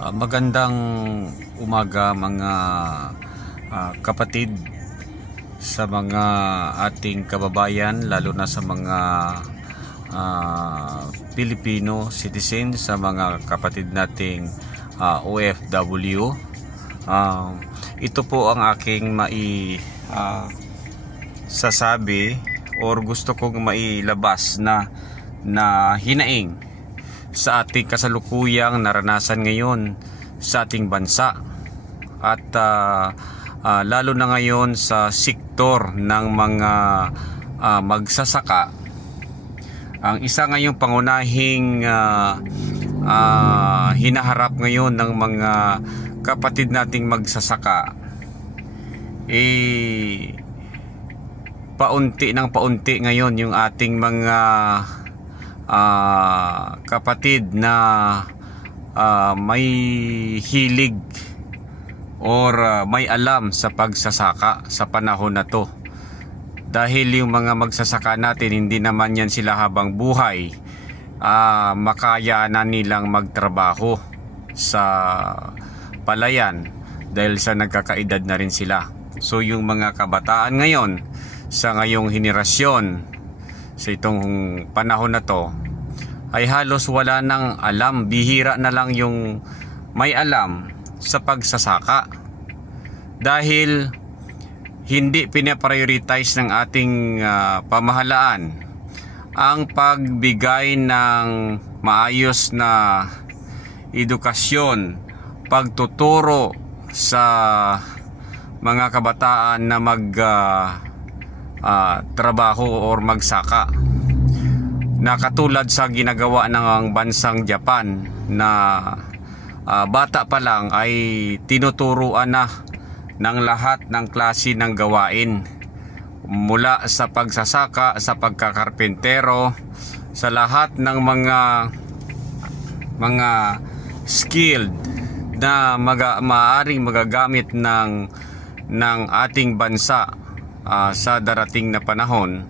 Magandang umaga mga kapatid, sa mga ating kababayan, lalo na sa mga Filipino citizen, sa mga kapatid nating OFW. Ito po ang aking sasabi or gusto kong mailabas na hinaing sa ating kasalukuyang naranasan ngayon sa ating bansa, at lalo na ngayon sa sektor ng mga magsasaka. Ang isa ngayong pangunahing hinaharap ngayon ng mga kapatid nating magsasaka, paunti ng paunti ngayon yung ating mga kapatid na may hilig or may alam sa pagsasaka sa panahon na to. Dahil yung mga magsasaka natin, hindi naman yan sila habang buhay makaya na nilang magtrabaho sa palayan dahil sa nagkakaedad na rin sila. So yung mga kabataan ngayon, sa ngayong henerasyon, sa itong panahon na to, ay halos wala nang alam. Bihira na lang yung may alam sa pagsasaka, dahil hindi pinaprioritize ng ating pamahalaan ang pagbigay ng maayos na edukasyon, pagtuturo sa mga kabataan na trabaho or magsaka, na katulad sa ginagawa ng bansang Japan, na bata pa lang ay tinuturuan na ng lahat ng klase ng gawain, mula sa pagsasaka, sa pagkakarpentero, sa lahat ng mga skilled na maaaring magagamit ng ating bansa sa darating na panahon.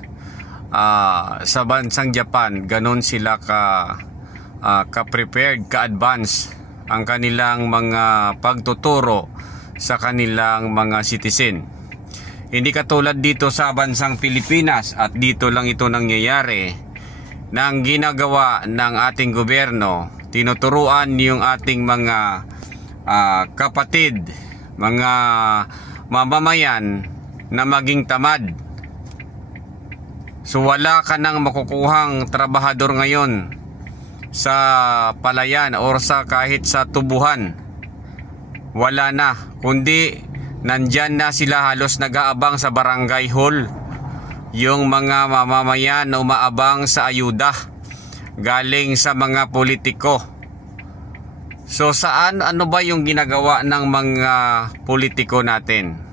Sa bansang Japan, ganon sila ka-prepared, ka-advance ang kanilang mga pagtuturo sa kanilang mga citizen. Hindi katulad dito sa bansang Pilipinas, at dito lang ito nangyayari, na ang ginagawa ng ating gobyerno, tinuturuan yung ating mga kapatid, mga mamamayan na maging tamad. So wala ka nang makukuhang trabahador ngayon sa palayan or sa kahit sa tubuhan. Wala na, kundi nandyan na sila, halos nag-aabang sa barangay hall yung mga mamamayan na umaabang sa ayuda galing sa mga politiko. So ano ba yung ginagawa ng mga politiko natin?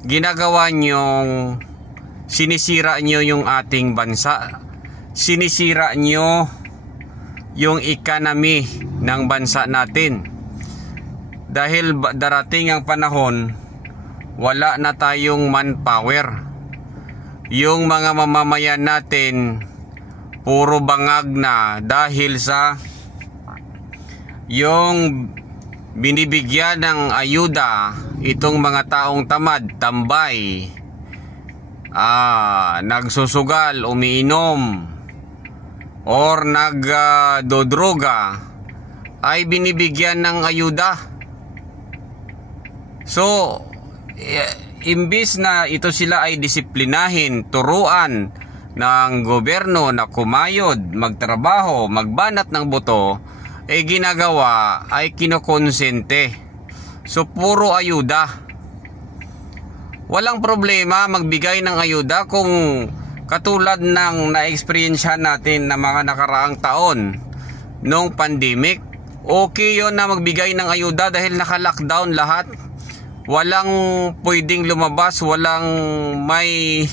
Ginagawa nyong sinisira nyo yung ating bansa, sinisira nyo yung economy ng bansa natin, dahil darating ang panahon wala na tayong manpower. Yung mga mamamayan natin puro bangag na, dahil sa yung binibigyan ng ayuda itong mga taong tamad, tambay, nagsusugal, umiinom, or nagdodroga, ay binibigyan ng ayuda. So imbis na ito sila ay disiplinahin, turuan ng gobyerno na kumayod, magtrabaho, magbanat ng buto, ginagawa ay kinokonsente. So puro ayuda. Walang problema magbigay ng ayuda kung katulad ng na-experiensyahan natin na mga nakaraang taon nung pandemic. Okay yon na magbigay ng ayuda dahil naka-lockdown lahat. Walang pwedeng lumabas, walang may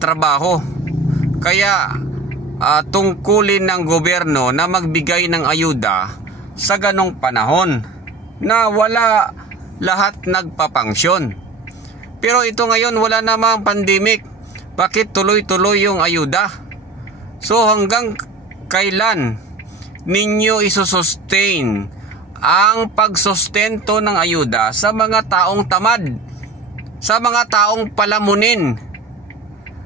trabaho. Kaya tungkulin ng gobyerno na magbigay ng ayuda sa ganong panahon na wala lahat nagpapangsyon. Pero ito ngayon wala namang pandemic, bakit tuloy-tuloy yung ayuda? So hanggang kailan ninyo isusustain ang pagsustento ng ayuda sa mga taong tamad, sa mga taong palamunin.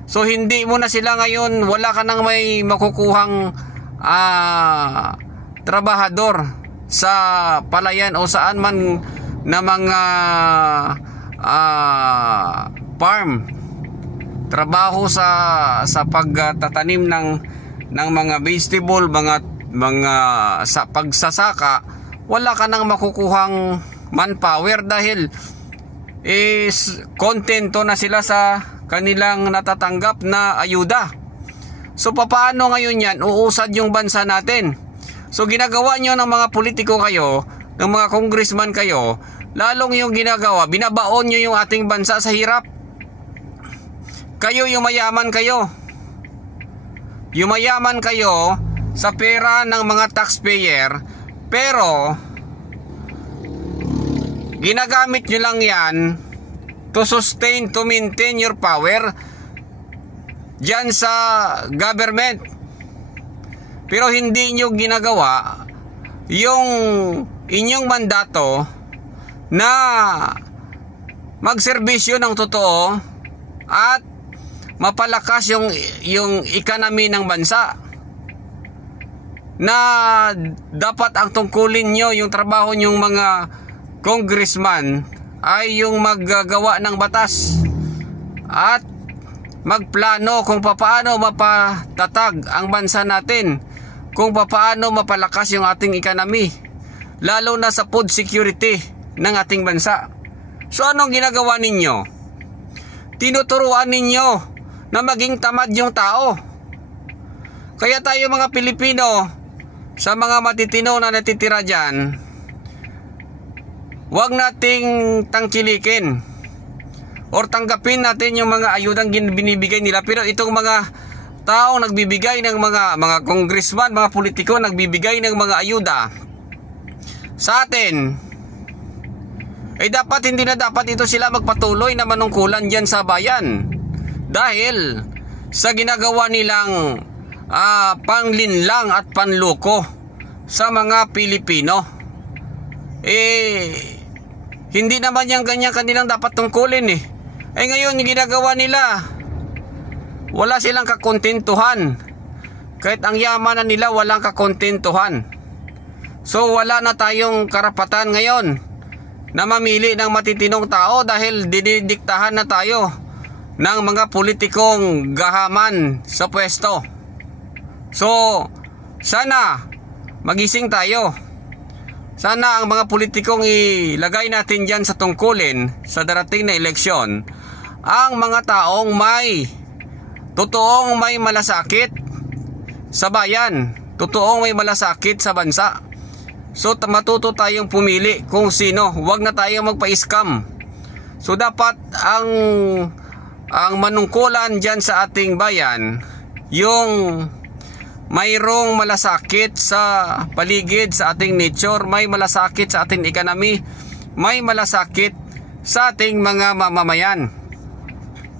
So hindi mo na sila ngayon, wala ka nang may makukuhang trabahador sa palayan o saan man na mga farm, trabaho sa pagtatanim ng mga vegetable, mga sa pagsasaka. Wala ka nang makukuhang manpower dahil kontento na sila sa kanilang natatanggap na ayuda. So papaano ngayon yan? Uusad yung bansa natin. So ginagawa nyo ng mga politiko kayo, ng mga congressman kayo, lalong yung ginagawa, binabaon nyo yung ating bansa sa hirap. Kayo yung mayaman kayo. Yumayaman kayo sa pera ng mga taxpayer, pero ginagamit nyo lang yan to sustain, to maintain your power dyan sa government. Pero hindi nyo ginagawa yung inyong mandato na magserbisyo ng totoo at mapalakas yung economy ng bansa. Na dapat ang tungkulin nyo, yung trabaho nyong mga congressman ay yung maggagawa ng batas at magplano kung paano mapatatag ang bansa natin, kung paano mapalakas yung ating economy, lalo na sa food security ng ating bansa. So anong ginagawa ninyo? Tinuturuan ninyo na maging tamad yung tao. Kaya tayo mga Pilipino, sa mga matitino na natitira dyan, huwag nating tangkilikin or tanggapin natin yung mga ayudang binibigay nila. Pero itong mga taong nagbibigay ng mga congressman, mga politiko nagbibigay ng mga ayuda sa atin, ay dapat hindi na dapat ito sila magpatuloy na manungkulan dyan sa bayan. Dahil sa ginagawa nilang panglinlang at panloko sa mga Pilipino, hindi naman yung ganyan kanilang dapat tungkulin ngayon yung ginagawa nila, wala silang kakontentuhan. Kahit ang yaman na nila, walang kakontentuhan. So wala na tayong karapatan ngayon na mamili ng matitinong tao dahil dinidiktahan na tayo ng mga politikong gahaman sa pwesto. So sana magising tayo. Sana ang mga politikong ilagay natin dyan sa tungkulin sa darating na eleksyon, ang mga taong totoong may malasakit sa bayan, totoong may malasakit sa bansa. So matuto tayong pumili kung sino, huwag na tayong magpa-scam. So dapat ang manungkulan dyan sa ating bayan, yung mayroong malasakit sa paligid, sa ating nature, may malasakit sa ating economy, may malasakit sa ating mga mamamayan,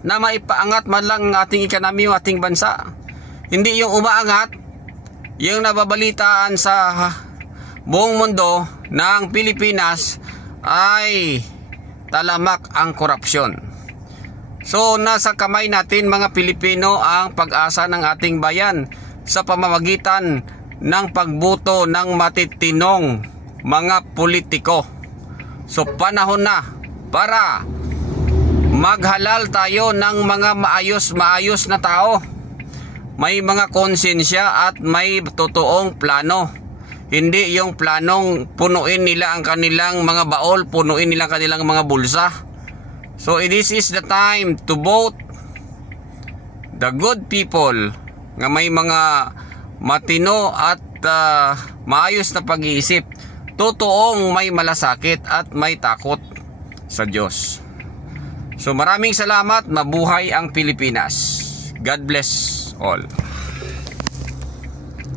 na maipaangat man lang ang ating economy, yung ating bansa. Hindi yung umaangat, yung nababalitaan sa buong mundo ng Pilipinas ay talamak ang korupsyon. So nasa kamay natin mga Pilipino ang pag-asa ng ating bayan sa pamamagitan ng pagboto ng matitinong mga politiko. So panahon na para maghalal tayo ng mga maayos na tao, may mga konsensya at may totoong plano. Hindi yung planong punuin nila ang kanilang mga baol, punuin nila ang kanilang mga bulsa. So this is the time to vote the good people nga may mga matino at maayos na pag-iisip, totoong may malasakit at may takot sa Diyos. So maraming salamat, mabuhay ang Pilipinas. God bless all.